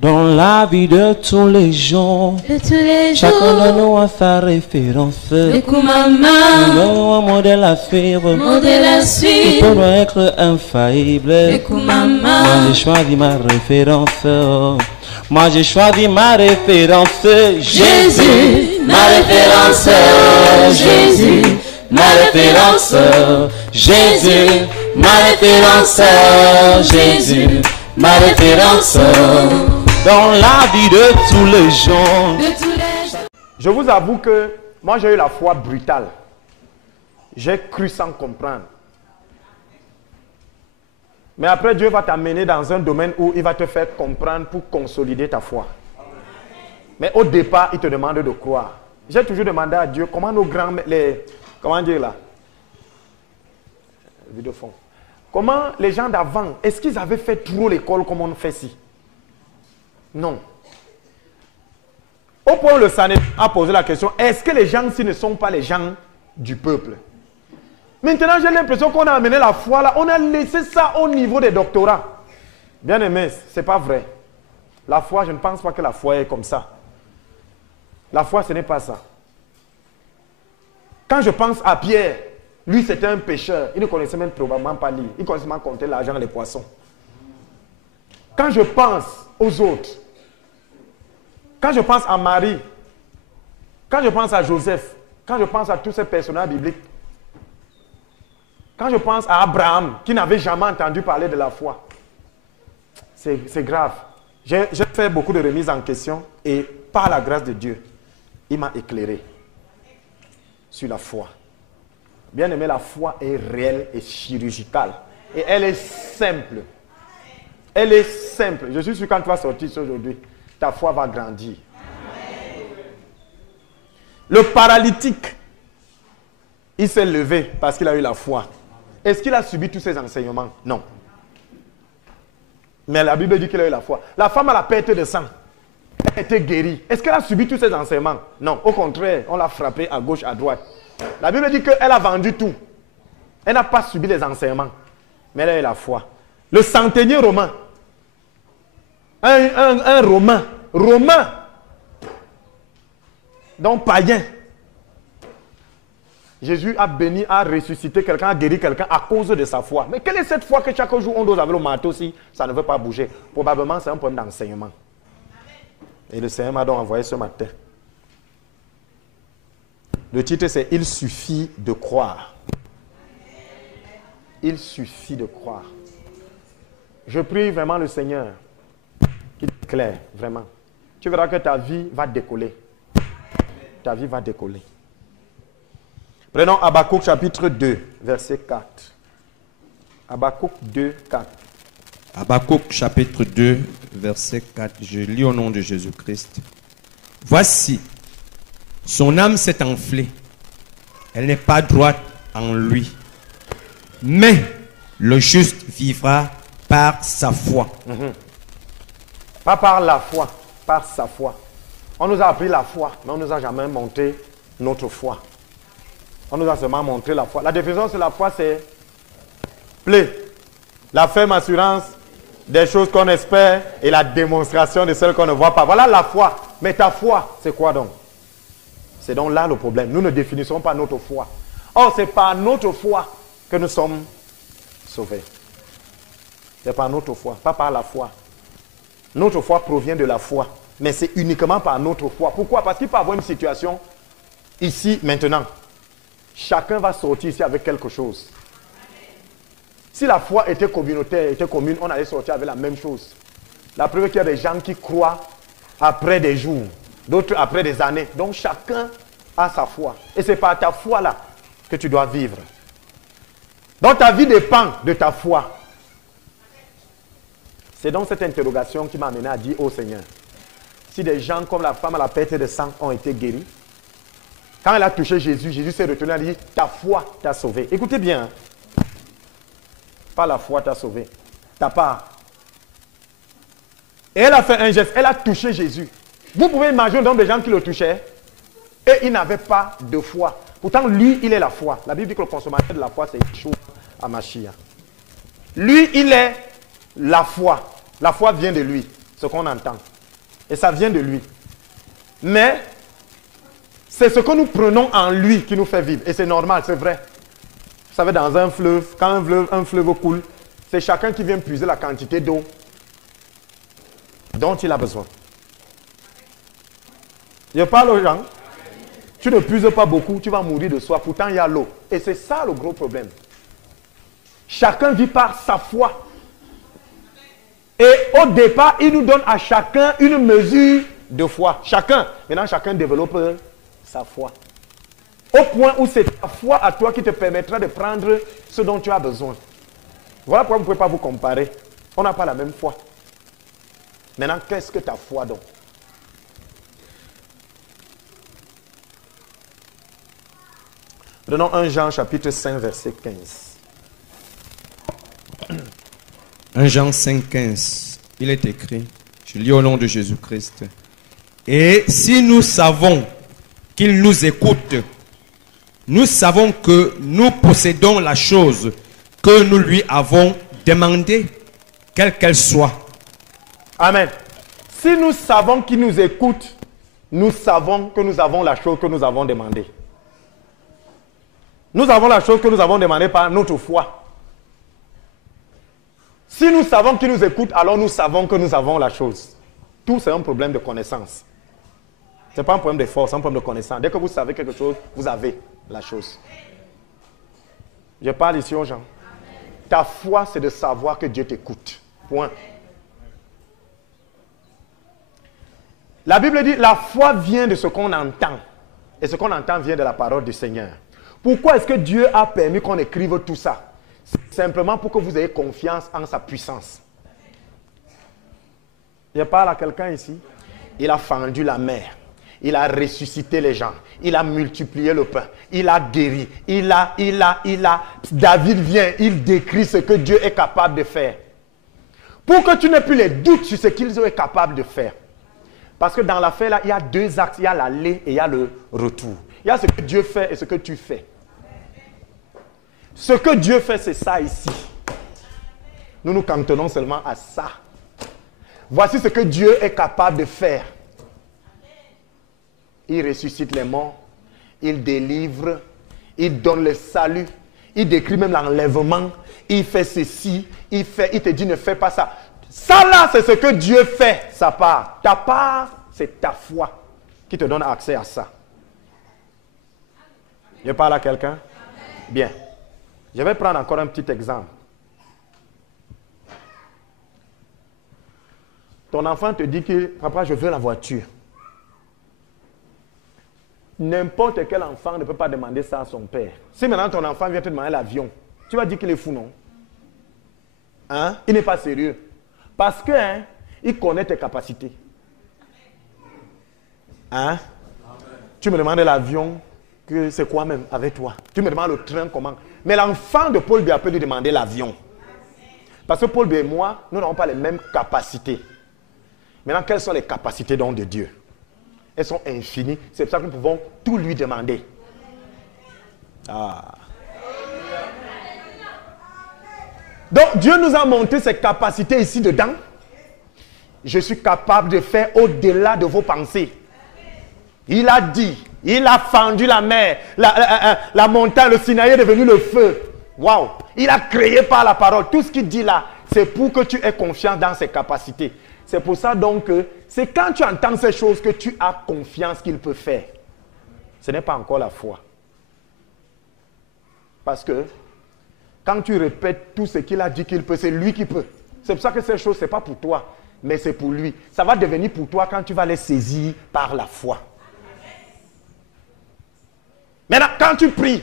Dans la vie de tous les jours, chacun de nous a sa référence. Nous avons un modèle à suivre, pour nous être infaillible. Moi j'ai choisi ma référence. Moi j'ai choisi ma référence. Jésus, ma référence. Jésus, ma référence. Jésus, ma référence. Jésus, ma référence. Dans la vie de tous les gens. Je vous avoue que moi j'ai eu la foi brutale. J'ai cru sans comprendre. Mais après Dieu va t'amener dans un domaine où il va te faire comprendre pour consolider ta foi. Mais au départ, il te demande de croire. J'ai toujours demandé à Dieu comment nos grands, comment dire là, vidéo fond. Comment les gens d'avant, est-ce qu'ils avaient fait trop l'école comme on fait ici? Non. Au point où le Sanhédrin a posé la question, est-ce que les gens-ci ne sont pas les gens du peuple? Maintenant, j'ai l'impression qu'on a amené la foi là, on a laissé ça au niveau des doctorats. Bien aimé, ce n'est pas vrai. La foi, je ne pense pas que la foi est comme ça. La foi, ce n'est pas ça. Quand je pense à Pierre, lui c'était un pêcheur, il ne connaissait même probablement pas lire, il connaissait même compter l'argent et les poissons. Quand je pense aux autres, quand je pense à Marie, quand je pense à Joseph, quand je pense à tous ces personnages bibliques, quand je pense à Abraham, qui n'avait jamais entendu parler de la foi, c'est grave. J'ai fait beaucoup de remises en question et par la grâce de Dieu, il m'a éclairé sur la foi. Bien aimé, la foi est réelle et chirurgicale. Et elle est simple. Elle est simple. Je suis sûr que quand tu vas sortir aujourd'hui, ta foi va grandir. Le paralytique, il s'est levé parce qu'il a eu la foi. Est-ce qu'il a subi tous ces enseignements? Non. Mais la Bible dit qu'il a eu la foi. La femme à la perte de sang, elle a été guérie. Est-ce qu'elle a subi tous ces enseignements? Non. Au contraire, on l'a frappée à gauche, à droite. La Bible dit qu'elle a vendu tout. Elle n'a pas subi les enseignements. Mais elle a eu la foi. Le centenier romain, un romain, donc païen. Jésus a béni, a ressuscité quelqu'un, a guéri quelqu'un à cause de sa foi. Mais quelle est cette foi que chaque jour on doit avoir le marteau si ça ne veut pas bouger? Probablement c'est un problème d'enseignement. Et le Seigneur m'a donc envoyé ce matin. Le titre c'est « Il suffit de croire ». Il suffit de croire. Je prie vraiment le Seigneur qu'il t'éclaire, vraiment. Tu verras que ta vie va décoller. Ta vie va décoller. Prenons Habakkuk chapitre 2, verset 4. Habakkuk 2, 4. Habakkuk chapitre 2, verset 4. Je lis au nom de Jésus-Christ. Voici, son âme s'est enflée. Elle n'est pas droite en lui. Mais le juste vivra par sa foi. Pas par la foi, par sa foi. On nous a appris la foi, mais on ne nous a jamais montré notre foi. On nous a seulement montré la foi. La définition de la foi, c'est la ferme assurance des choses qu'on espère et la démonstration de celles qu'on ne voit pas. Voilà la foi. Mais ta foi, c'est quoi donc? C'est donc là le problème. Nous ne définissons pas notre foi. Or, c'est par notre foi que nous sommes sauvés. C'est par notre foi, pas par la foi. Notre foi provient de la foi. Mais c'est uniquement par notre foi. Pourquoi? Parce qu'il peut y avoir une situation ici, maintenant. Chacun va sortir ici avec quelque chose. Si la foi était communautaire, était commune, on allait sortir avec la même chose. La preuve qu'il y a des gens qui croient après des jours, d'autres après des années. Donc chacun a sa foi. Et c'est par ta foi là que tu dois vivre. Donc ta vie dépend de ta foi. C'est donc cette interrogation qui m'a amené à dire au Seigneur, si des gens comme la femme à la perte de sang ont été guéris, quand elle a touché Jésus, Jésus s'est retourné et a dit, ta foi t'a sauvé. Écoutez bien, hein. Pas la foi t'a sauvé, ta part. Et elle a fait un geste, elle a touché Jésus. Vous pouvez imaginer donc des gens qui le touchaient et ils n'avaient pas de foi. Pourtant, lui, il est la foi. La Bible dit que le consommateur de la foi, c'est Yeshua HaMashiach. Lui, il est la foi. La foi vient de lui. ce qu'on entend. Et ça vient de lui. Mais c'est ce que nous prenons en lui qui nous fait vivre. Et c'est normal, c'est vrai. Vous savez, dans un fleuve, quand un fleuve coule, c'est chacun qui vient puiser la quantité d'eau dont il a besoin. Je parle aux gens. Tu ne puises pas beaucoup, tu vas mourir de soif. Pourtant, il y a l'eau. Et c'est ça le gros problème. Chacun vit par sa foi. Et au départ, il nous donne à chacun une mesure de foi. Chacun. Maintenant, chacun développe sa foi. Au point où c'est ta foi à toi qui te permettra de prendre ce dont tu as besoin. Voilà pourquoi vous ne pouvez pas vous comparer. On n'a pas la même foi. Maintenant, qu'est-ce que ta foi donc? Prenons 1 Jean chapitre 5 verset 15. 1 Jean 5, 15. Il est écrit, je lis au nom de Jésus-Christ. Et si nous savons qu'il nous écoute, nous savons que nous possédons la chose que nous lui avons demandée, quelle qu'elle soit. Amen. Si nous savons qu'il nous écoute, nous savons que nous avons la chose que nous avons demandée. Nous avons la chose que nous avons demandée par notre foi. Si nous savons qu'il nous écoute, alors nous savons que nous avons la chose. Tout, c'est un problème de connaissance. Ce n'est pas un problème de force, c'est un problème de connaissance. Dès que vous savez quelque chose, vous avez la chose. Je parle ici aux gens. Ta foi, c'est de savoir que Dieu t'écoute. Point. La Bible dit, la foi vient de ce qu'on entend. Et ce qu'on entend vient de la parole du Seigneur. Pourquoi est-ce que Dieu a permis qu'on écrive tout ça? C'est simplement pour que vous ayez confiance en sa puissance. Je parle à quelqu'un ici. Il a fendu la mer. Il a ressuscité les gens. Il a multiplié le pain. Il a guéri. David vient, il décrit ce que Dieu est capable de faire. Pour que tu n'aies plus les doutes sur ce qu'il est capable de faire. Parce que dans l'affaire là, il y a deux axes. Il y a l'aller et il y a le retour. Il y a ce que Dieu fait et ce que tu fais. Ce que Dieu fait, c'est ça ici. Nous nous cantonnons seulement à ça. Voici ce que Dieu est capable de faire. Il ressuscite les morts. Il délivre. Il donne le salut. Il décrit même l'enlèvement. Il fait ceci. Il te dit ne fais pas ça. Ça là, c'est ce que Dieu fait, sa part. Ta part, c'est ta foi qui te donne accès à ça. Je parle à quelqu'un? Bien. Je vais prendre encore un petit exemple. Ton enfant te dit que, papa, je veux la voiture. N'importe quel enfant ne peut pas demander ça à son père. Si maintenant ton enfant vient te demander l'avion, tu vas dire qu'il est fou, non? Hein? Il n'est pas sérieux. Parce que, il connaît tes capacités. Hein? Tu me demandes l'avion, que c'est quoi même avec toi? Tu me demandes le train, comment? Mais l'enfant de Paul Biya peut lui demander l'avion. Parce que Paul Biya et moi, nous n'avons pas les mêmes capacités. Maintenant, quelles sont les capacités donc de Dieu? Elles sont infinies. C'est pour ça que nous pouvons tout lui demander. Ah. Donc, Dieu nous a montré ses capacités ici dedans. Je suis capable de faire au-delà de vos pensées. Il a dit, il a fendu la mer, la montagne, le Sinaï est devenu le feu. Waouh! Il a créé par la parole. Tout ce qu'il dit là, c'est pour que tu aies confiance dans ses capacités. C'est pour ça donc que c'est quand tu entends ces choses que tu as confiance qu'il peut faire. Ce n'est pas encore la foi. Parce que quand tu répètes tout ce qu'il a dit qu'il peut, c'est lui qui peut. C'est pour ça que ces choses, ce n'est pas pour toi, mais c'est pour lui. Ça va devenir pour toi quand tu vas les saisir par la foi. Maintenant, quand tu pries,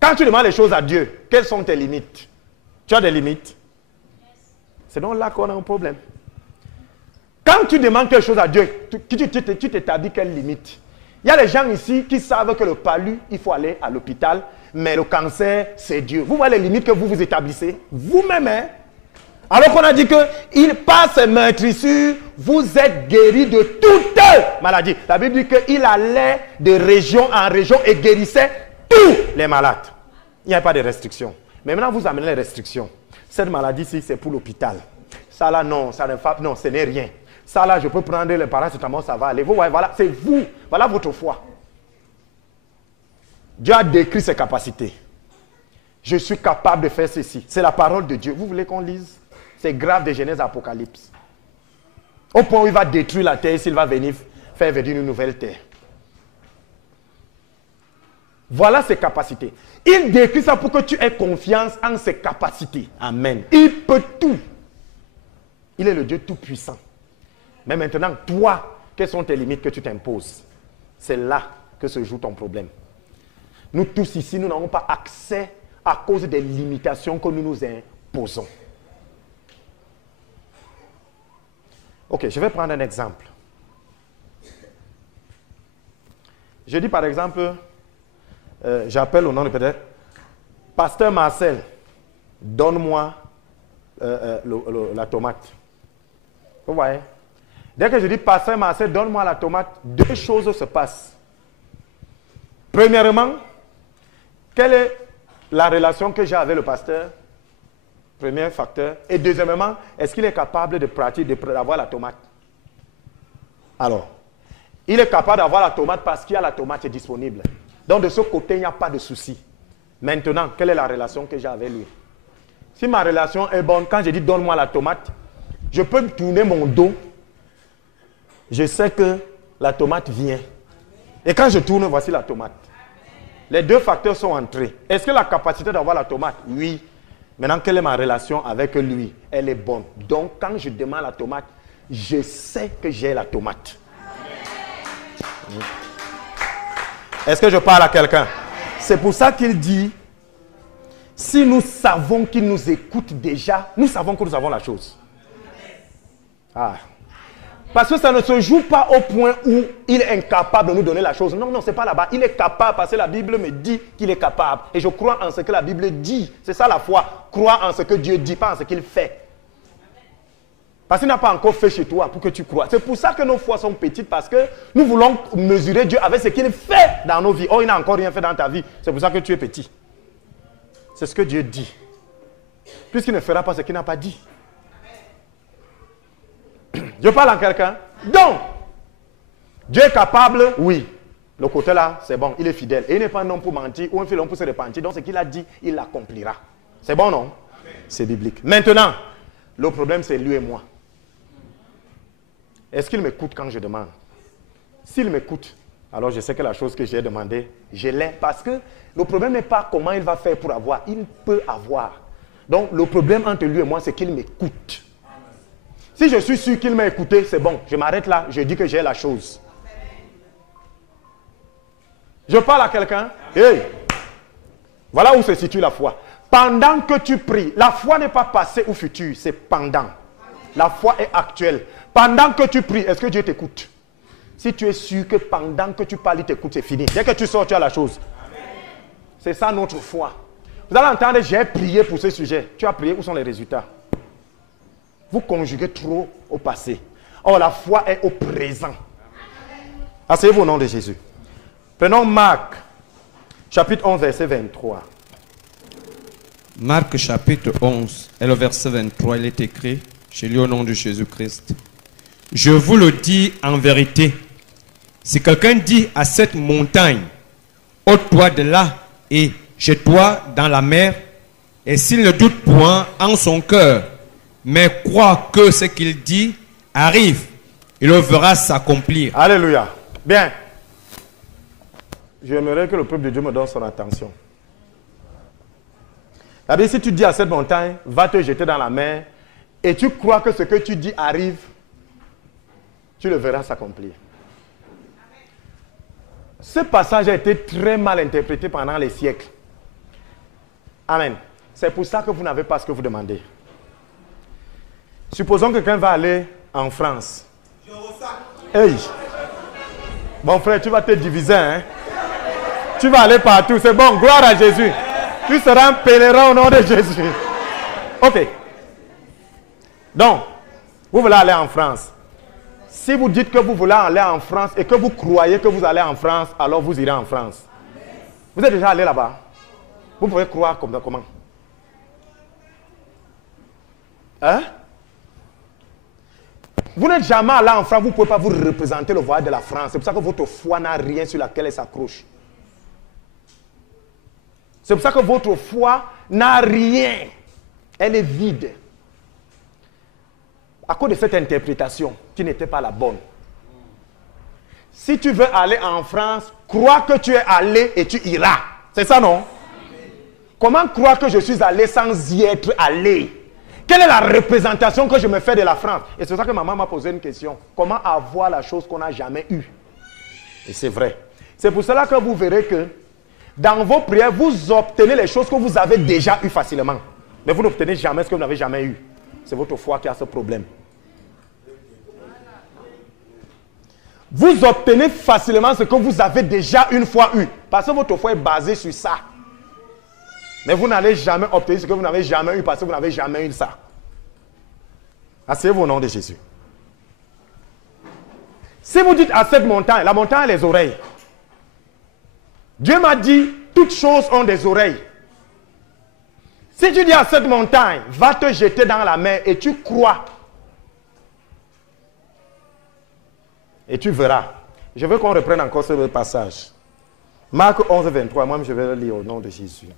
quand tu demandes les choses à Dieu, quelles sont tes limites? Tu as des limites? C'est donc là qu'on a un problème. Quand tu demandes quelque chose à Dieu, tu t'établis quelle limite? Il y a des gens ici qui savent que le palu, il faut aller à l'hôpital, mais le cancer, c'est Dieu. Vous voyez les limites que vous vous établissez? Vous-même, hein? Alors qu'on a dit qu'il passe ses meurtrissures, vous êtes guéris de toute maladie. La Bible dit qu'il allait de région en région et guérissait tous les malades. Il n'y a pas de restrictions. Mais maintenant, vous amenez les restrictions. Cette maladie-ci, c'est pour l'hôpital. Ça là, non, ça ne fait, non, ce n'est rien. ça là, je peux prendre le paracétamol, ça va aller. Vous voyez, voilà, c'est vous. Voilà votre foi. Dieu a décrit ses capacités. Je suis capable de faire ceci. C'est la parole de Dieu. Vous voulez qu'on lise? C'est grave de Genèse à Apocalypse. Au point où il va détruire la terre, s'il va venir faire venir une nouvelle terre. Voilà ses capacités. Il décrit ça pour que tu aies confiance en ses capacités. Amen. Il peut tout. Il est le Dieu tout-puissant. Mais maintenant, toi, quelles sont tes limites que tu t'imposes? C'est là que se joue ton problème. Nous tous ici, nous n'avons pas accès à cause des limitations que nous nous imposons. Ok, je vais prendre un exemple. Je dis par exemple, j'appelle au nom de peut-être, Pasteur Marcel, donne-moi la tomate. Vous voyez? Dès que je dis Pasteur Marcel, donne-moi la tomate, deux choses se passent. Premièrement, quelle est la relation que j'ai avec le pasteur? Premier facteur. Et deuxièmement, est-ce qu'il est capable de pratiquer, d'avoir la tomate? Alors, il est capable d'avoir la tomate parce qu'il y a la tomate disponible. Donc, de ce côté, il n'y a pas de souci. Maintenant, quelle est la relation que j'ai avec lui? Si ma relation est bonne, quand je dis donne-moi la tomate, je peux me tourner mon dos. Je sais que la tomate vient. Et quand je tourne, voici la tomate. Les deux facteurs sont entrés. Est-ce que la capacité d'avoir la tomate? Oui. Maintenant, quelle est ma relation avec lui? Elle est bonne. Donc, quand je demande la tomate, je sais que j'ai la tomate. Est-ce que je parle à quelqu'un? C'est pour ça qu'il dit, si nous savons qu'il nous écoute déjà, nous savons que nous avons la chose. Ah. Parce que ça ne se joue pas au point où il est incapable de nous donner la chose. Non, non, ce n'est pas là-bas. Il est capable parce que la Bible me dit qu'il est capable. Et je crois en ce que la Bible dit. C'est ça la foi. Croire en ce que Dieu dit, pas en ce qu'il fait. Parce qu'il n'a pas encore fait chez toi pour que tu crois. C'est pour ça que nos foi sont petites, parce que nous voulons mesurer Dieu avec ce qu'il fait dans nos vies. Oh, il n'a encore rien fait dans ta vie. C'est pour ça que tu es petit. C'est ce que Dieu dit. Puisqu'il ne fera pas ce qu'il n'a pas dit. Je parle à quelqu'un. Donc, Dieu est capable, oui. Le côté là, c'est bon, il est fidèle. Et il n'est pas un homme pour mentir ou un fils pour se repentir. Donc, ce qu'il a dit, il l'accomplira. C'est bon, non? C'est biblique. Maintenant, le problème, c'est lui et moi. Est-ce qu'il m'écoute quand je demande? S'il m'écoute, alors je sais que la chose que j'ai demandé, je l'ai. Parce que le problème n'est pas comment il va faire pour avoir. Il peut avoir. Donc, le problème entre lui et moi, c'est qu'il m'écoute. Si je suis sûr qu'il m'a écouté, c'est bon. Je m'arrête là, je dis que j'ai la chose. Je parle à quelqu'un. Hey, voilà où se situe la foi. Pendant que tu pries, la foi n'est pas passée ou future, c'est pendant. La foi est actuelle. Pendant que tu pries, est-ce que Dieu t'écoute? Si tu es sûr que pendant que tu parles, il t'écoute, c'est fini. Dès que tu sors, tu as la chose. C'est ça notre foi. Vous allez entendre, j'ai prié pour ce sujet. Tu as prié, où sont les résultats? Vous conjuguez trop au passé. Or, la foi est au présent. Asseyez-vous au nom de Jésus. Prenons Marc, chapitre 11, verset 23. Marc, chapitre 11, et le verset 23, il est écrit, je lis au nom de Jésus-Christ. Je vous le dis en vérité, si quelqu'un dit à cette montagne, ôte-toi de là et jette-toi dans la mer, et s'il ne doute point en son cœur, mais croit que ce qu'il dit arrive, il le verra s'accomplir. Alléluia. Bien. J'aimerais que le peuple de Dieu me donne son attention. C'est-à-dire, si tu dis à cette montagne, va te jeter dans la mer, et tu crois que ce que tu dis arrive, tu le verras s'accomplir. Ce passage a été très mal interprété pendant les siècles. Amen. C'est pour ça que vous n'avez pas ce que vous demandez. Supposons que quelqu'un va aller en France. Hey. Bon frère, tu vas te diviser. Hein? Tu vas aller partout. C'est bon, gloire à Jésus. Tu seras un pèlerin au nom de Jésus. Ok. Donc, vous voulez aller en France. Si vous dites que vous voulez aller en France et que vous croyez que vous allez en France, alors vous irez en France. Vous êtes déjà allé là-bas. Vous pouvez croire comme comment? Hein? Vous n'êtes jamais allé en France, vous ne pouvez pas vous représenter le voyage de la France. C'est pour ça que votre foi n'a rien sur laquelle elle s'accroche. C'est pour ça que votre foi n'a rien. Elle est vide. À cause de cette interprétation qui n'était pas la bonne. Si tu veux aller en France, crois que tu es allé et tu iras. C'est ça, non? Comment croire que je suis allé sans y être allé? Quelle est la représentation que je me fais de la France? Et c'est pour ça que maman m'a posé une question. Comment avoir la chose qu'on n'a jamais eue? Et c'est vrai. C'est pour cela que vous verrez que dans vos prières, vous obtenez les choses que vous avez déjà eues facilement. Mais vous n'obtenez jamais ce que vous n'avez jamais eu. C'est votre foi qui a ce problème. Vous obtenez facilement ce que vous avez déjà une fois eu. Parce que votre foi est basée sur ça. Mais vous n'allez jamais obtenir ce que vous n'avez jamais eu parce que vous n'avez jamais eu ça. Asseyez-vous au nom de Jésus. Si vous dites à cette montagne, la montagne a les oreilles. Dieu m'a dit, toutes choses ont des oreilles. Si tu dis à cette montagne, va te jeter dans la mer et tu crois. Et tu verras. Je veux qu'on reprenne encore ce passage. Marc 11, 23, moi je vais le lire au nom de Jésus.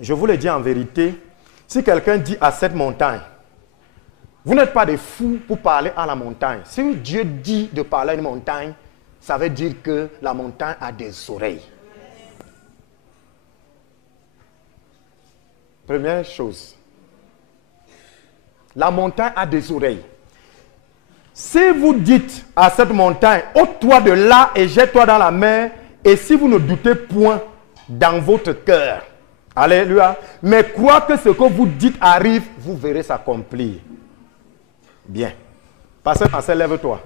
Je vous le dis en vérité, si quelqu'un dit à cette montagne, vous n'êtes pas des fous pour parler à la montagne. Si Dieu dit de parler à une montagne, ça veut dire que la montagne a des oreilles. Première chose, la montagne a des oreilles. Si vous dites à cette montagne, ôte-toi de là et jette-toi dans la mer, et si vous ne doutez point dans votre cœur, alléluia, mais crois que ce que vous dites arrive, vous verrez s'accomplir. Bien. Pasteur Marcel, lève-toi.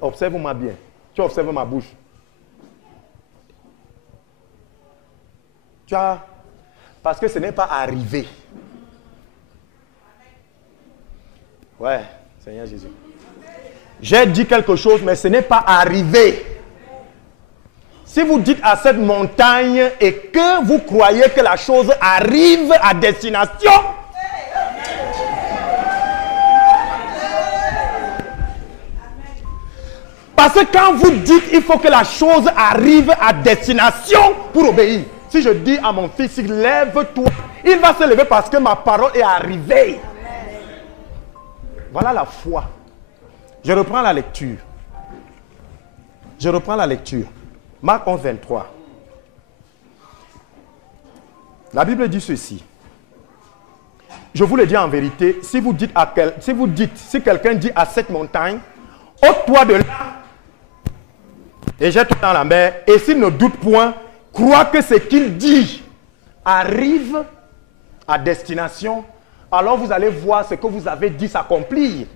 Observe-moi bien. Tu observes ma bouche. Tu as... Parce que ce n'est pas arrivé. Ouais, Seigneur Jésus. J'ai dit quelque chose, mais ce n'est pas arrivé. Si vous dites à cette montagne et que vous croyez que la chose arrive à destination, parce que quand vous dites il faut que la chose arrive à destination pour obéir. Si je dis à mon fils, lève-toi, il va se lever parce que ma parole est arrivée. Voilà la foi. Je reprends la lecture. Je reprends la lecture. Marc 11, 23. La Bible dit ceci. Je vous le dis en vérité, si quelqu'un dit à cette montagne, ôte-toi de là et jette-toi dans la mer, et s'il ne doute point, crois que ce qu'il dit arrive à destination, alors vous allez voir ce que vous avez dit s'accomplir.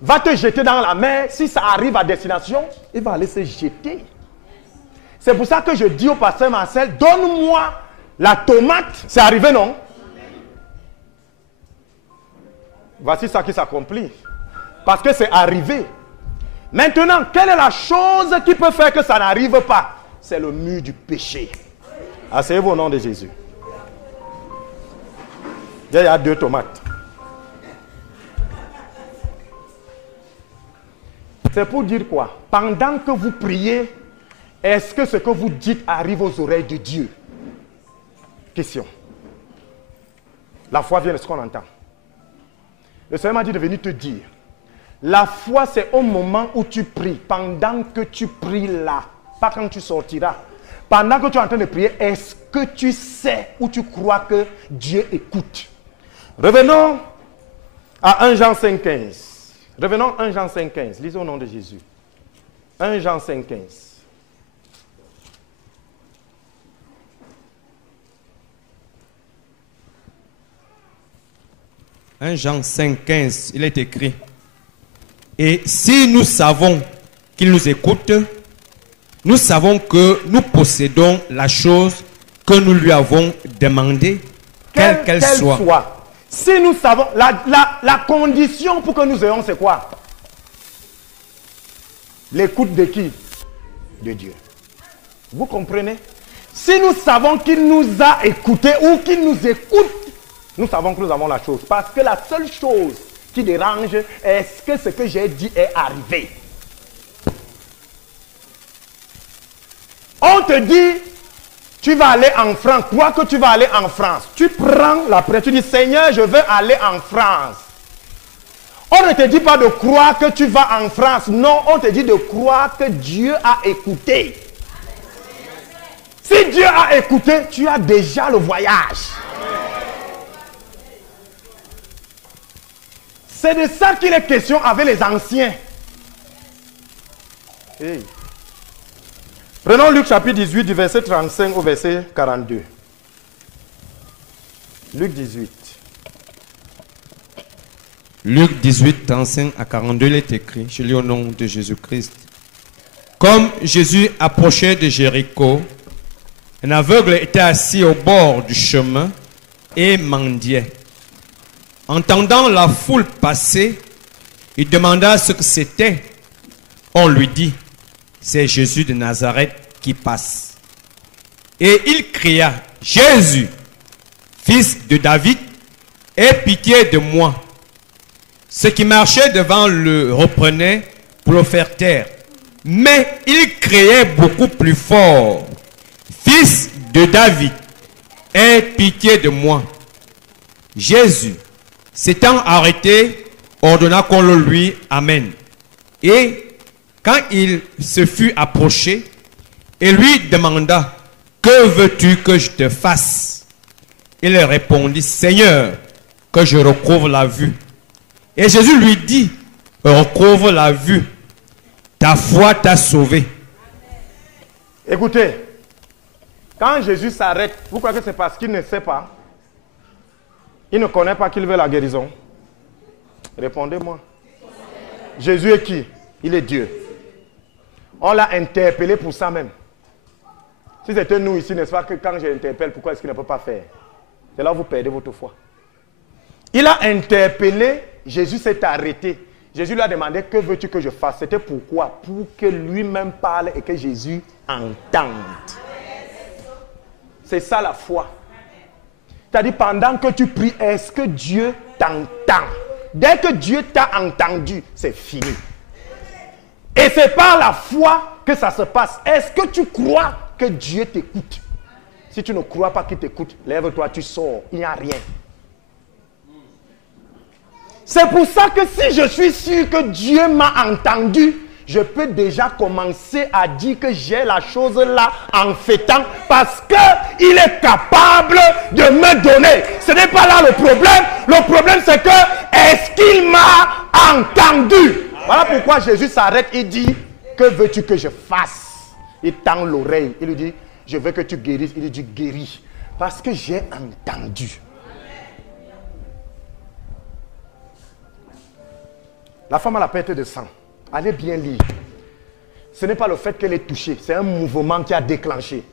Va te jeter dans la mer, si ça arrive à destination, il va aller se jeter. C'est pour ça que je dis au pasteur Marcel, donne-moi la tomate. C'est arrivé, non? Voici ça qui s'accomplit. Parce que c'est arrivé. Maintenant, quelle est la chose qui peut faire que ça n'arrive pas? C'est le mur du péché. Asseyez-vous au nom de Jésus. Il y a 2 tomates. C'est pour dire quoi? Pendant que vous priez, est-ce que ce que vous dites arrive aux oreilles de Dieu? Question. La foi vient de ce qu'on entend. Le Seigneur m'a dit de venir te dire. La foi, c'est au moment où tu pries. Pendant que tu pries là. Pas quand tu sortiras. Pendant que tu es en train de prier, est-ce que tu sais ou tu crois que Dieu écoute? Revenons à 1 Jean 5,15. Revenons à 1 Jean 5,15. Lisez au nom de Jésus. 1 Jean 5,15. 1 Jean 5,15, il est écrit. Et si nous savons qu'il nous écoute, nous savons que nous possédons la chose que nous lui avons demandée, quelle qu'elle soit. Si nous savons, la condition pour que nous ayons, c'est quoi? L'écoute de qui? De Dieu. Vous comprenez? Si nous savons qu'il nous a écoutés ou qu'il nous écoute, nous savons que nous avons la chose. Parce que la seule chose qui dérange, est-ce que ce que j'ai dit est arrivé? On te dit, tu vas aller en France. Crois que tu vas aller en France. Tu prends la presse, tu dis, Seigneur, je veux aller en France. On ne te dit pas de croire que tu vas en France. Non, on te dit de croire que Dieu a écouté. Si Dieu a écouté, tu as déjà le voyage. C'est de ça qu'il est question avec les anciens. Hey. Prenons Luc chapitre 18 du verset 35 au verset 42. Luc 18. Luc 18, 35 à 42, il est écrit, je lis au nom de Jésus-Christ. Comme Jésus approchait de Jéricho, un aveugle était assis au bord du chemin et mendiait. Entendant la foule passer, il demanda ce que c'était. On lui dit, c'est Jésus de Nazareth qui passe. Et il cria, Jésus, fils de David, aie pitié de moi. Ceux qui marchaient devant le reprenaient pour le faire taire. Mais il criait beaucoup plus fort, fils de David, aie pitié de moi. Jésus, s'étant arrêté, ordonna qu'on le lui amène. Et quand il se fut approché, il lui demanda, que veux-tu que je te fasse? Il répondit, Seigneur, que je recouvre la vue. Et Jésus lui dit, recouvre la vue, ta foi t'a sauvé. Écoutez, quand Jésus s'arrête, vous croyez que c'est parce qu'il ne sait pas? Il ne connaît pas qu'il veut la guérison? Répondez-moi. Jésus est qui? Il est Dieu. On l'a interpellé pour ça même. Si c'était nous ici, n'est-ce pas que quand j'interpelle, pourquoi est-ce qu'il ne peut pas faire? C'est là où vous perdez votre foi. Il a interpellé, Jésus s'est arrêté. Jésus lui a demandé, que veux-tu que je fasse? C'était pourquoi? Pour que lui-même parle et que Jésus entende. C'est ça la foi. C'est-à-dire, pendant que tu pries, est-ce que Dieu t'entend? Dès que Dieu t'a entendu, c'est fini. Et c'est par la foi que ça se passe. Est-ce que tu crois que Dieu t'écoute? Si tu ne crois pas qu'il t'écoute, lève-toi, tu sors. Il n'y a rien. C'est pour ça que si je suis sûr que Dieu m'a entendu, je peux déjà commencer à dire que j'ai la chose là en fêtant parce qu'il est capable de me donner. Ce n'est pas là le problème. Le problème c'est que est-ce qu'il m'a entendu? Voilà pourquoi Jésus s'arrête et dit, que veux-tu que je fasse? Il tend l'oreille, il lui dit, je veux que tu guérisses. Il lui dit, guéris. Parce que j'ai entendu. La femme a la perte de sang. Allez bien lire. Ce n'est pas le fait qu'elle est touchée, c'est un mouvement qui a déclenché.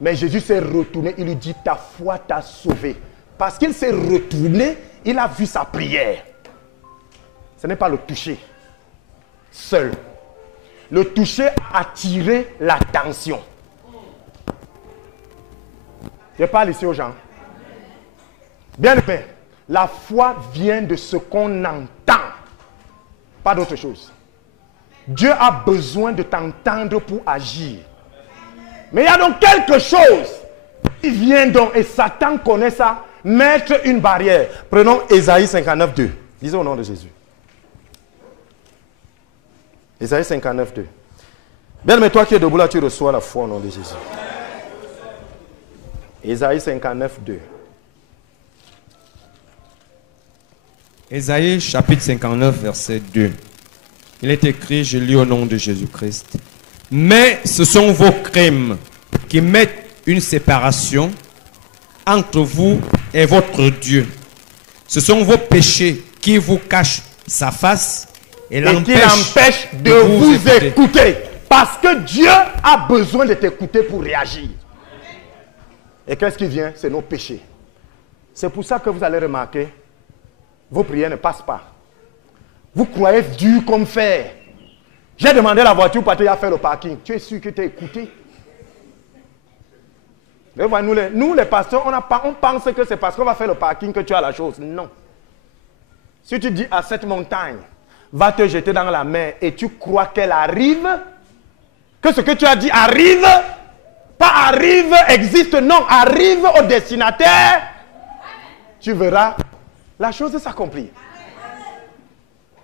Mais Jésus s'est retourné, il lui dit, ta foi t'a sauvé. Parce qu'il s'est retourné, il a vu sa prière. Ce n'est pas le toucher seul. Le toucher a attiré l'attention. Je parle ici aux gens. Bien aimé, la foi vient de ce qu'on entend. Pas d'autre chose. Dieu a besoin de t'entendre pour agir. Mais il y a donc quelque chose qui vient donc, et Satan connaît ça, mettre une barrière. Prenons Ésaïe 59, 2. Lisez au nom de Jésus. Ésaïe 59, 2. Bien, mais toi qui es debout là, tu reçois la foi au nom de Jésus. Ésaïe 59, 2. Ésaïe chapitre 59, verset 2. Il est écrit, je lis au nom de Jésus-Christ. Mais ce sont vos crimes qui mettent une séparation entre vous et votre Dieu. Ce sont vos péchés qui vous cachent sa face et qui l'empêchent de vous écouter. Parce que Dieu a besoin de t'écouter pour réagir. Et qu'est-ce qui vient? C'est nos péchés. C'est pour ça que vous allez remarquer, vos prières ne passent pas. Vous croyez dur comme fer. J'ai demandé la voiture pour aller faire le parking. Tu es sûr que tu es écouté? Nous les pasteurs, on pense que c'est parce qu'on va faire le parking que tu as la chose. Non. Si tu dis à cette montagne, va te jeter dans la mer et tu crois qu'elle arrive, que ce que tu as dit arrive, pas arrive, existe, non, arrive au destinataire, tu verras la chose s'accomplir.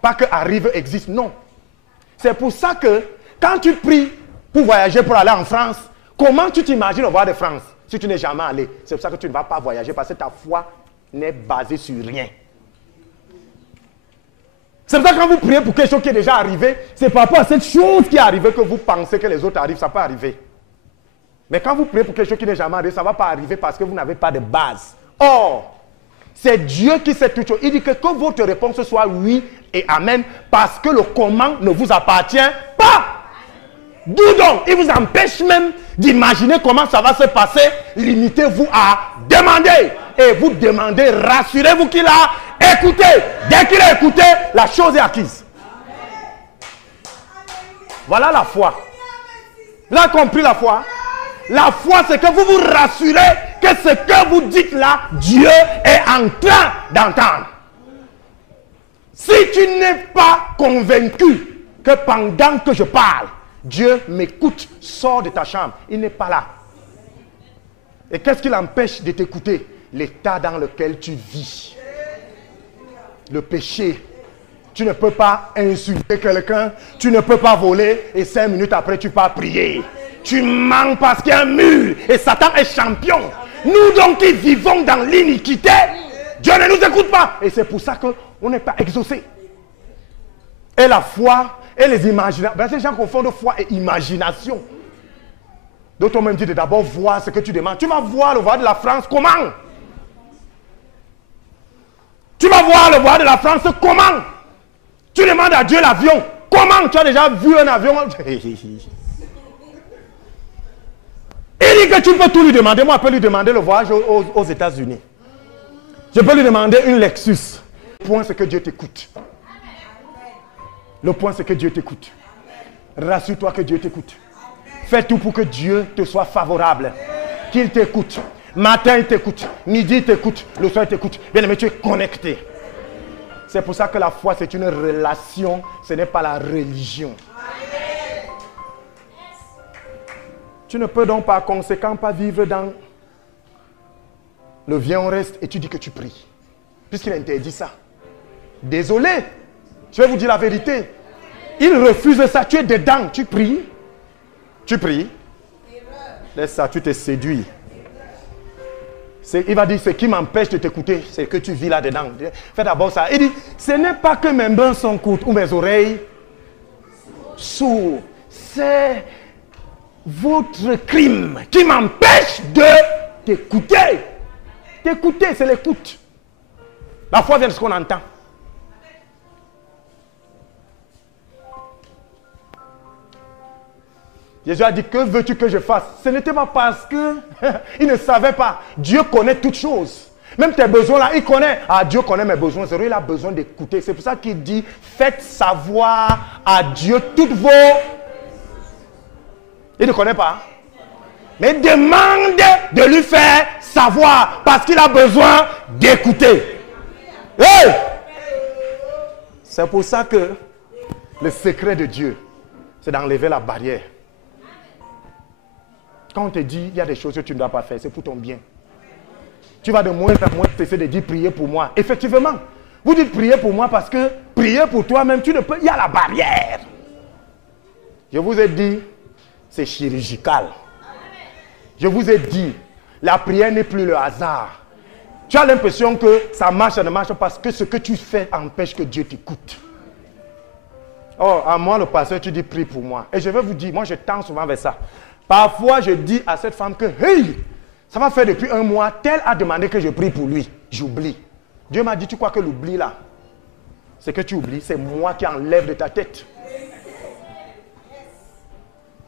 Pas que arrive, existe, non. C'est pour ça que quand tu pries pour voyager, pour aller en France, comment tu t'imagines au voir de France si tu n'es jamais allé? C'est pour ça que tu ne vas pas voyager parce que ta foi n'est basée sur rien. C'est pour ça que quand vous priez pour quelque chose qui est déjà arrivé, c'est par rapport à cette chose qui est arrivée que vous pensez que les autres arrivent, ça peut arriver. Mais quand vous priez pour quelque chose qui n'est jamais arrivé, ça ne va pas arriver parce que vous n'avez pas de base. Or, c'est Dieu qui sait toutes choses. Il dit que votre réponse soit oui et amen parce que le comment ne vous appartient pas. D'où donc, il vous empêche même d'imaginer comment ça va se passer. Limitez-vous à demander. Et vous demandez, rassurez-vous qu'il a écouté. Dès qu'il a écouté, la chose est acquise. Voilà la foi. Vous avez compris la foi? La foi, c'est que vous vous rassurez que ce que vous dites là, Dieu est en train d'entendre. Si tu n'es pas convaincu que pendant que je parle, Dieu m'écoute, sors de ta chambre. Il n'est pas là. Et qu'est-ce qui l'empêche de t'écouter? L'état dans lequel tu vis. Le péché. Tu ne peux pas insulter quelqu'un, tu ne peux pas voler et 5 minutes après tu pars prier. Tu mens parce qu'il y a un mur et Satan est champion. Nous donc qui vivons dans l'iniquité, Dieu ne nous écoute pas. Et c'est pour ça qu'on n'est pas exaucé. Et la foi et les imaginations. Ces gens confondent foi et imagination. D'autres ont même dit de d'abord voir ce que tu demandes. Tu vas voir le voile de la France comment? Tu vas voir le voile de la France comment? Tu demandes à Dieu l'avion. Comment? Tu as déjà vu un avion? Il dit que tu peux tout lui demander. Moi, je peux lui demander le voyage aux États-Unis. Je peux lui demander une Lexus. Le point, c'est que Dieu t'écoute. Le point, c'est que Dieu t'écoute. Rassure-toi que Dieu t'écoute. Fais tout pour que Dieu te soit favorable. Qu'il t'écoute. Matin, il t'écoute. Midi, il t'écoute. Le soir, il t'écoute. Bien aimé, tu es connecté. C'est pour ça que la foi, c'est une relation. Ce n'est pas la religion. Tu ne peux donc par conséquent pas vivre dans le viens on reste et tu dis que tu pries. Puisqu'il interdit ça. Désolé. Je vais vous dire la vérité. Il refuse ça. Tu es dedans. Tu pries. Tu pries. Laisse ça. Tu te séduis. Il va dire, ce qui m'empêche de t'écouter, c'est que tu vis là-dedans. Fais d'abord ça. Il dit, ce n'est pas que mes mains sont courtes ou mes oreilles sourdes. C'est votre crime qui m'empêche de t'écouter. T'écouter, c'est l'écoute. La foi vient de ce qu'on entend. Jésus a dit, que veux-tu que je fasse? Ce n'était pas parce qu'il ne savait pas. Dieu connaît toutes choses. Même tes besoins là, il connaît. Ah, Dieu connaît mes besoins. C'est vrai, il a besoin d'écouter. C'est pour ça qu'il dit, faites savoir à Dieu toutes vos... Il ne connaît pas. Mais demande de lui faire savoir parce qu'il a besoin d'écouter. Hey! C'est pour ça que le secret de Dieu, c'est d'enlever la barrière. Quand on te dit, il y a des choses que tu ne dois pas faire, c'est pour ton bien. Tu vas de moins en moins essayer de dire, priez pour moi. Effectivement, vous dites priez pour moi parce que prier pour toi-même, tu ne peux... Il y a la barrière. Je vous ai dit, c'est chirurgical. Je vous ai dit, la prière n'est plus le hasard. Tu as l'impression que ça marche, ça ne marche pas parce que ce que tu fais empêche que Dieu t'écoute. Oh, à moi, le pasteur, tu dis prie pour moi. Et je vais vous dire, moi je tends souvent vers ça. Parfois, je dis à cette femme que, hey, ça va faire depuis 1 mois, tel a demandé que je prie pour lui. J'oublie. Dieu m'a dit, tu crois que l'oubli là, c'est que tu oublies, c'est moi qui enlève de ta tête.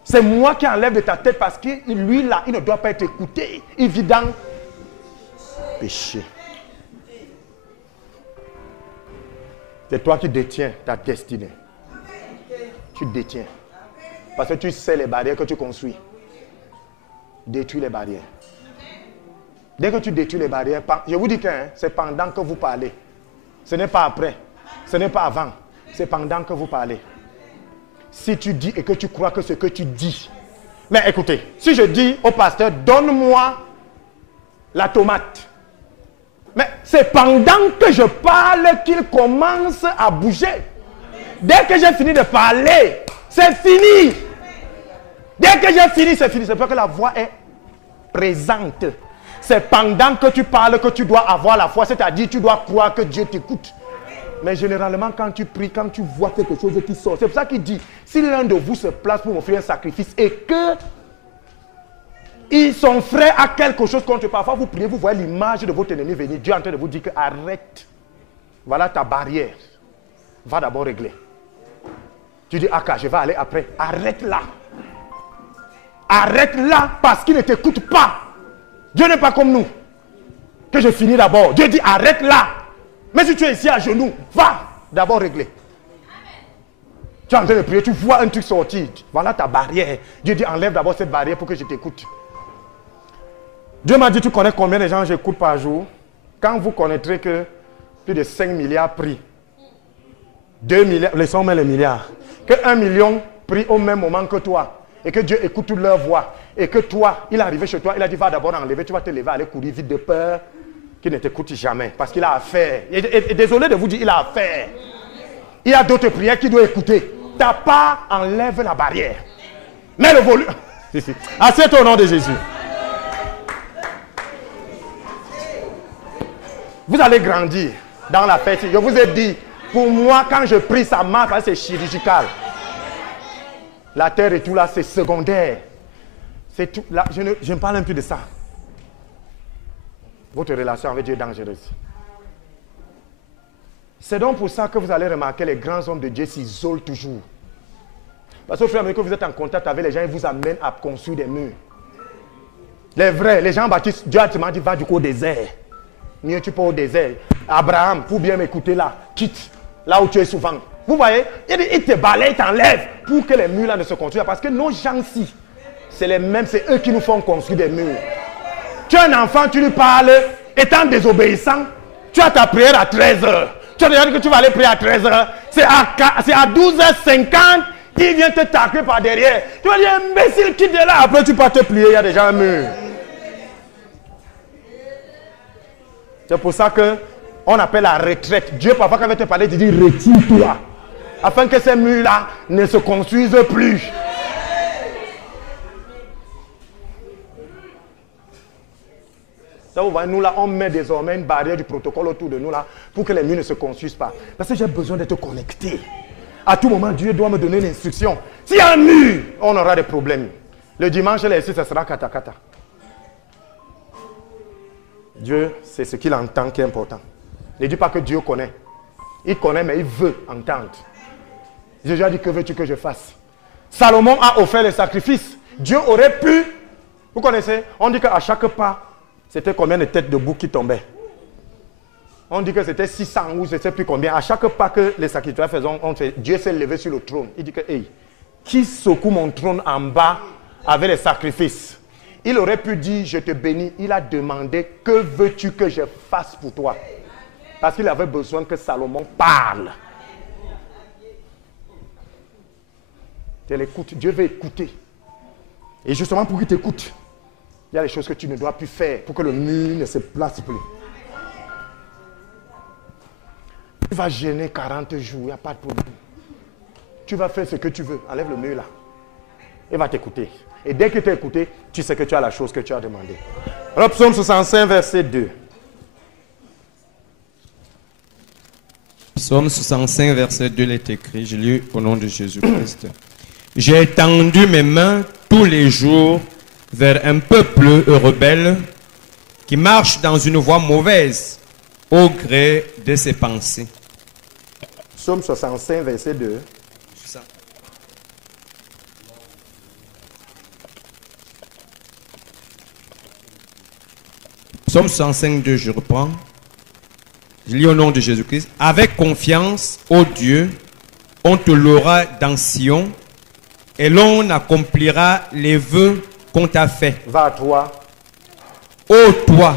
C'est moi qui enlève de ta tête parce que lui là, il ne doit pas être écouté. Il vit dans péché. C'est toi qui détiens ta destinée. Tu détiens. Parce que tu sais les barrières que tu construis. Détruis les barrières. Dès que tu détruis les barrières, je vous dis que c'est pendant que vous parlez. Ce n'est pas après. Ce n'est pas avant. C'est pendant que vous parlez. Si tu dis et que tu crois que ce que tu dis. Mais écoutez, si je dis au pasteur, donne-moi la tomate. Mais c'est pendant que je parle qu'il commence à bouger. Dès que j'ai fini de parler, c'est fini. Dès que j'ai fini, c'est fini. C'est parce que la voix est présente. C'est pendant que tu parles que tu dois avoir la foi. C'est-à-dire tu dois croire que Dieu t'écoute. Mais généralement, quand tu pries, quand tu vois quelque chose qui sort, c'est pour ça qu'il dit, si l'un de vous se place pour m'offrir un sacrifice et que son frère a quelque chose contre, parfois vous priez, vous voyez l'image de votre ennemi venir. Dieu est en train de vous dire que arrête. Voilà ta barrière. Va d'abord régler. Tu dis, Aka, je vais aller après. Arrête là. Arrête là parce qu'il ne t'écoute pas. Dieu n'est pas comme nous. Que je finis d'abord. Dieu dit, arrête là. Mais si tu es ici à genoux, va d'abord régler. Tu es en train de prier, tu vois un truc sortir. Voilà ta barrière. Dieu dit, enlève d'abord cette barrière pour que je t'écoute. Dieu m'a dit, tu connais combien de gens j'écoute par jour? Quand vous connaîtrez que plus de 5 milliards prient, 2 milliards, laissons même les milliards, que 1 million prie au même moment que toi, et que Dieu écoute toute leur voix, et que toi, il est arrivé chez toi, il a dit, va d'abord enlever, tu vas te lever, aller courir vite de peur qu'il ne t'écoute jamais, parce qu'il a affaire. Et désolé de vous dire, il a affaire. Il y a d'autres prières qu'il doit écouter. Ta part enlève la barrière. Mais le volume... Assieds-toi au nom de Jésus. Vous allez grandir dans la fête. Je vous ai dit, pour moi, quand je prie, ça marche, c'est chirurgical. La terre et tout là, c'est secondaire. C'est tout. Là, je ne parle même plus de ça. Votre relation avec Dieu est dangereuse. C'est donc pour ça que vous allez remarquer les grands hommes de Dieu s'isolent toujours. Parce qu'au fur et à mesure que vous êtes en contact avec les gens, ils vous amènent à construire des murs. Les vrais, les gens baptisent, Dieu a dit, va du coup au désert. Mieux tu pars au désert. Abraham, pour bien m'écouter là, quitte là où tu es souvent. Vous voyez, il te balaye, il t'enlève pour que les murs là ne se construisent pas. Parce que nos gens-ci, c'est les mêmes, c'est eux qui nous font construire des murs. Tu es un enfant, tu lui parles, étant désobéissant, tu as ta prière à 13h. Tu as déjà dit que tu vas aller prier à 13h. C'est à 12h50, il vient te tacler par derrière. Tu vas dire, imbécile, quitte de là. Après, tu peux te plier, il y a déjà un mur. C'est pour ça qu'on appelle la retraite. Dieu, parfois, quand il va te parler, il dit, retire-toi. Afin que ces murs-là ne se construisent plus. Ça, vous voyez, nous là, on met désormais une barrière du protocole autour de nous là pour que les murs ne se construisent pas. Parce que j'ai besoin d'être connecté. À tout moment, Dieu doit me donner une instruction. S'il y a un mur, on aura des problèmes. Le dimanche, là, ici, ça sera kata-kata. Dieu, c'est ce qu'il entend qui est important. Ne dis pas que Dieu connaît. Il connaît, mais il veut entendre. Jésus a dit, que veux-tu que je fasse? Salomon a offert le sacrifice. Dieu aurait pu, vous connaissez, on dit qu'à chaque pas, c'était combien de têtes de bouc qui tombaient? On dit que c'était 600 ou je ne sais plus combien. À chaque pas que les sacrificateurs faisaient, Dieu s'est levé sur le trône. Il dit que, hey, qui secoue mon trône en bas avec les sacrifices? Il aurait pu dire, je te bénis. Il a demandé, que veux-tu que je fasse pour toi? Parce qu'il avait besoin que Salomon parle. Tu l'écoutes. Dieu veut écouter. Et justement pour qu'il t'écoute, il y a des choses que tu ne dois plus faire pour que le mur ne se place plus. Tu vas jeûner 40 jours, il n'y a pas de problème. Tu vas faire ce que tu veux. Enlève le mur là. Il va t'écouter. Et dès qu'il t'a écouté, tu sais que tu as la chose que tu as demandé. Alors, Psaume 65, verset 2. Psaume 65, verset 2, il est écrit, je lis au nom de Jésus-Christ. J'ai étendu mes mains tous les jours vers un peuple rebelle qui marche dans une voie mauvaise au gré de ses pensées. Psaume 65, verset 2. Psaume 65, 2, je reprends. Je lis au nom de Jésus-Christ. Avec confiance, ô Dieu, on te louera dans Sion et l'on accomplira les vœux qu'on t'a fait. Va à toi. Ô toi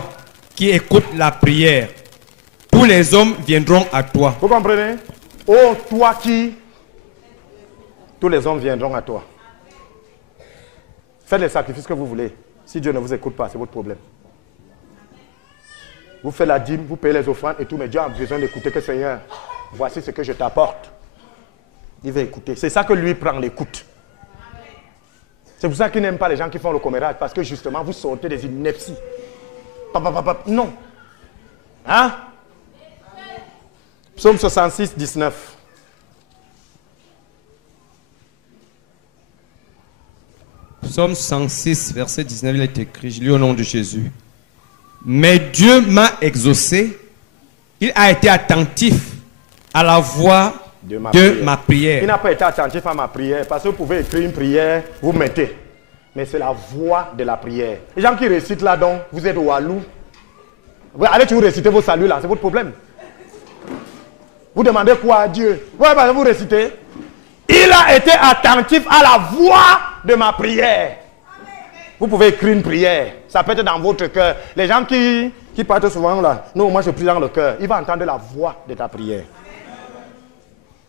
qui écoutes la prière, tous tous les hommes viendront à toi. Vous comprenez? Oh, toi qui, tous les hommes viendront à toi. Faites les sacrifices que vous voulez. Si Dieu ne vous écoute pas, c'est votre problème. Vous faites la dîme, vous payez les offrandes et tout, mais Dieu a besoin d'écouter que Seigneur, voici ce que je t'apporte. Il va écouter. C'est ça que lui prend l'écoute. C'est pour ça qu'il n'aime pas les gens qui font le commérage, parce que justement, vous sortez des inepties. Non. Hein? Psaume 66, 19. Psaume 106, verset 19, il est écrit, je lis au nom de Jésus. Mais Dieu m'a exaucé, il a été attentif à la voix de ma prière. Il n'a pas été attentif à ma prière, parce que vous pouvez écrire une prière, vous mettez. Mais c'est la voix de la prière. Les gens qui récitent là, donc, vous êtes walou. Allez toujours réciter vos saluts là, c'est votre problème. Vous demandez quoi à Dieu? Ouais, bah, vous récitez. Il a été attentif à la voix de ma prière. Vous pouvez écrire une prière. Ça peut être dans votre cœur. Les gens qui partent souvent là, non, moi je prie dans le cœur. Il va entendre la voix de ta prière.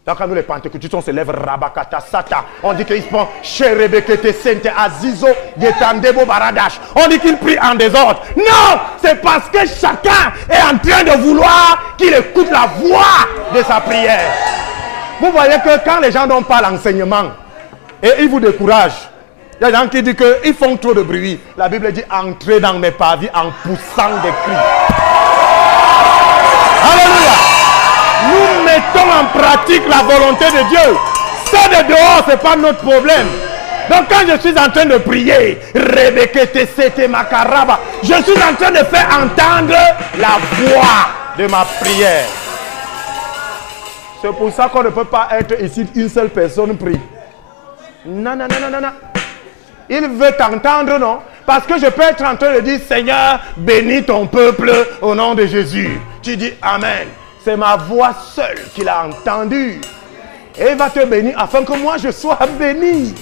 Donc quand nous les pentecôtistes, on se lève rabakata sata. On dit qu'ils font cherebekete sente azizo getandebo baradash. On dit qu'ils prient en désordre. Non, c'est parce que chacun est en train de vouloir qu'il écoute la voix de sa prière. Vous voyez que quand les gens n'ont pas l'enseignement et ils vous découragent, il y a des gens qui disent qu'ils font trop de bruit. La Bible dit entrez dans mes pavis en poussant des cris. Alléluia. Nous mettons en pratique la volonté de Dieu. Ça de dehors, ce n'est pas notre problème. Donc quand je suis en train de prier, je suis en train de faire entendre la voix de ma prière. C'est pour ça qu'on ne peut pas être ici, une seule personne prie. Non, non, non, non, non. Il veut t'entendre, non? Parce que je peux être en train de dire, Seigneur, bénis ton peuple au nom de Jésus. Tu dis Amen. C'est ma voix seule qu'il a entendue. Et il va te bénir afin que moi je sois béni.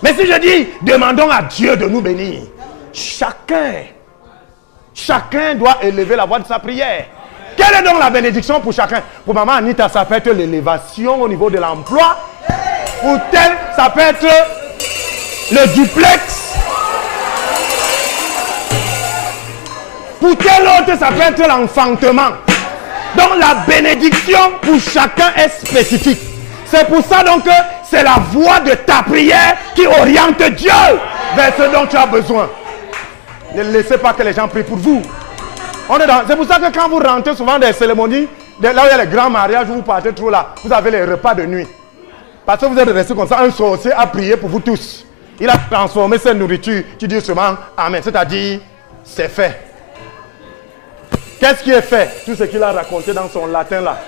Mais si je dis, demandons à Dieu de nous bénir, chacun doit élever la voix de sa prière. Quelle est donc la bénédiction pour chacun? Pour maman Anita, ça peut être l'élévation au niveau de l'emploi. Pour tel, ça peut être le duplex. Pour tel autre, ça peut être l'enfantement. Donc la bénédiction pour chacun est spécifique. C'est pour ça donc que c'est la voix de ta prière qui oriente Dieu vers ce dont tu as besoin. Ne laissez pas que les gens prient pour vous. C'est pour ça que quand vous rentrez souvent dans des cérémonies, là où il y a les grands mariages, vous partez trop là, vous avez les repas de nuit. Parce que vous êtes restés comme ça, un sorcier a prié pour vous tous. Il a transformé cette nourriture, tu dis seulement Amen, c'est-à-dire c'est fait. Qu'est-ce qui est fait? Tout ce qu'il a raconté dans son latin là.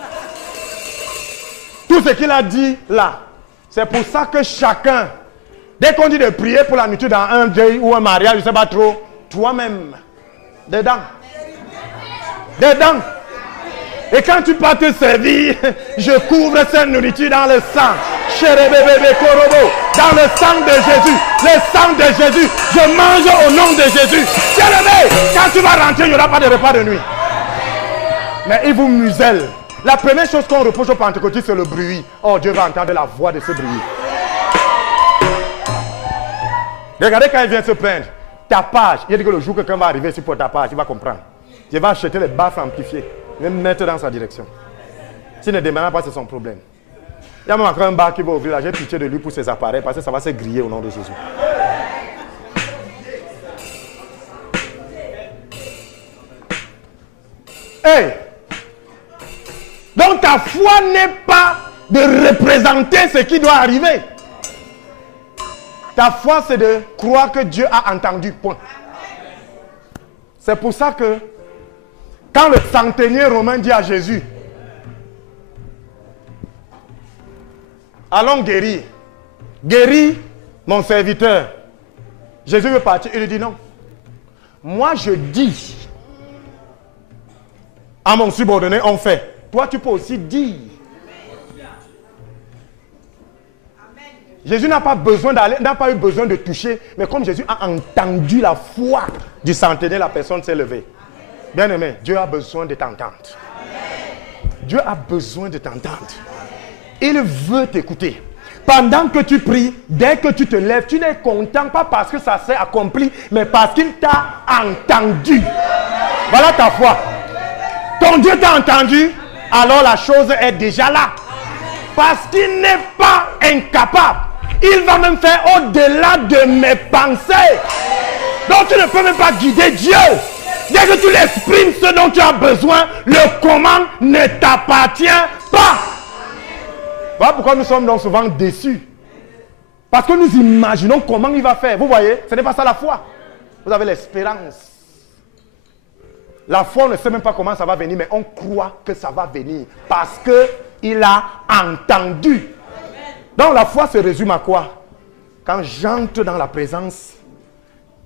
Tout ce qu'il a dit là. C'est pour ça que chacun, dès qu'on dit de prier pour la nourriture dans un deuil ou un mariage, je ne sais pas trop, toi-même, dedans. Dedans. Et quand tu pars te servir, je couvre cette nourriture dans le sang. Dans le sang de Jésus. Le sang de Jésus. Je mange au nom de Jésus. Quand tu vas rentrer, il n'y aura pas de repas de nuit. Mais il vous muselle. La première chose qu'on reproche aux pentecôtistes, c'est le bruit. Oh, Dieu va entendre la voix de ce bruit. Regardez quand il vient se plaindre. Tapage. Il dit que le jour que quelqu'un va arriver ici pour tapage, il va comprendre. Je vais acheter les baffes amplifiées. Je vais me mettre dans sa direction. S'il ne démarre pas, c'est son problème. Il y a même encore un bar qui va ouvrir là. J'ai pitié de lui pour ses appareils parce que ça va se griller au nom de Jésus. Hey! Donc ta foi n'est pas de représenter ce qui doit arriver. Ta foi, c'est de croire que Dieu a entendu, point. C'est pour ça que quand le centenier romain dit à Jésus, allons guérir. Guéris mon serviteur. Jésus veut partir. Il lui dit non. Moi je dis à mon subordonné, on fait. Toi tu peux aussi dire. Jésus n'a pas besoin d'aller, n'a pas eu besoin de toucher. Mais comme Jésus a entendu la foi du centenier, la personne s'est levée. Bien-aimé, Dieu a besoin de t'entendre. Dieu a besoin de t'entendre. Il veut t'écouter. Pendant que tu pries, dès que tu te lèves, tu n'es content pas parce que ça s'est accompli, mais parce qu'il t'a entendu. Voilà ta foi. Ton Dieu t'a entendu, alors la chose est déjà là. Parce qu'il n'est pas incapable. Il va même faire au-delà de mes pensées. Donc tu ne peux même pas guider Dieu. Dès que tu l'exprimes ce dont tu as besoin, le comment ne t'appartient pas. Voilà pourquoi nous sommes donc souvent déçus. Parce que nous imaginons comment il va faire. Vous voyez, ce n'est pas ça la foi. Vous avez l'espérance. La foi, on ne sait même pas comment ça va venir, mais on croit que ça va venir. Parce qu'il a entendu. Donc la foi se résume à quoi? Quand j'entre dans la présence,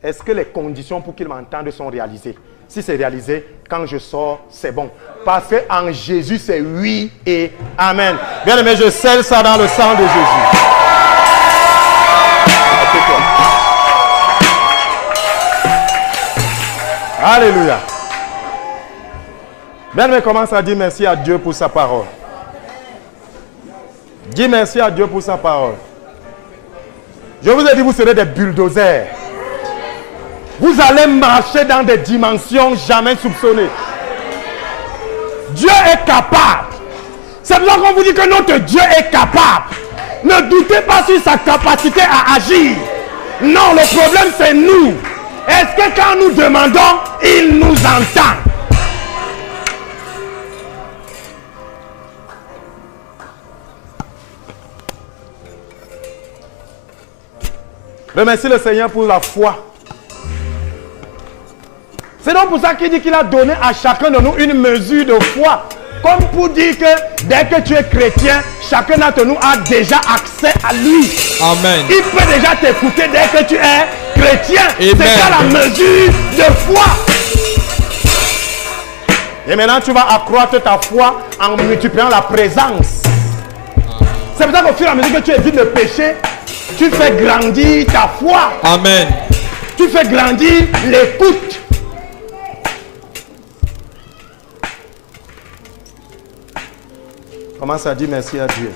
est-ce que les conditions pour qu'il m'entende sont réalisées? Si c'est réalisé, quand je sors, c'est bon. Parce qu'en Jésus, c'est oui et amen. Bien aimé, je scelle ça dans le sang de Jésus. Alléluia. Bien aimé, commence à dire merci à Dieu pour sa parole. Dis merci à Dieu pour sa parole. Je vous ai dit, vous serez des bulldozers. Vous allez marcher dans des dimensions jamais soupçonnées. Dieu est capable. C'est pour ça qu'on vous dit que notre Dieu est capable. Ne doutez pas sur sa capacité à agir. Non, le problème c'est nous. Est-ce que quand nous demandons, il nous entend? Remercie le Seigneur pour la foi. C'est donc pour ça qu'il dit qu'il a donné à chacun de nous une mesure de foi. Comme pour dire que dès que tu es chrétien, chacun d'entre nous a déjà accès à lui. Amen. Il peut déjà t'écouter dès que tu es chrétien. C'est ça la mesure de foi. Et maintenant tu vas accroître ta foi en multipliant la présence. C'est pour ça qu'au fur et à mesure que tu évites le péché, tu fais grandir ta foi. Amen. Tu fais grandir l'écoute. Commence à dire merci à Dieu.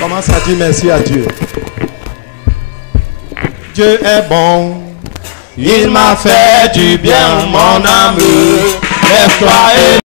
Commence à dire merci à Dieu. Dieu est bon. Il m'a fait du bien, mon amour. Lève-toi et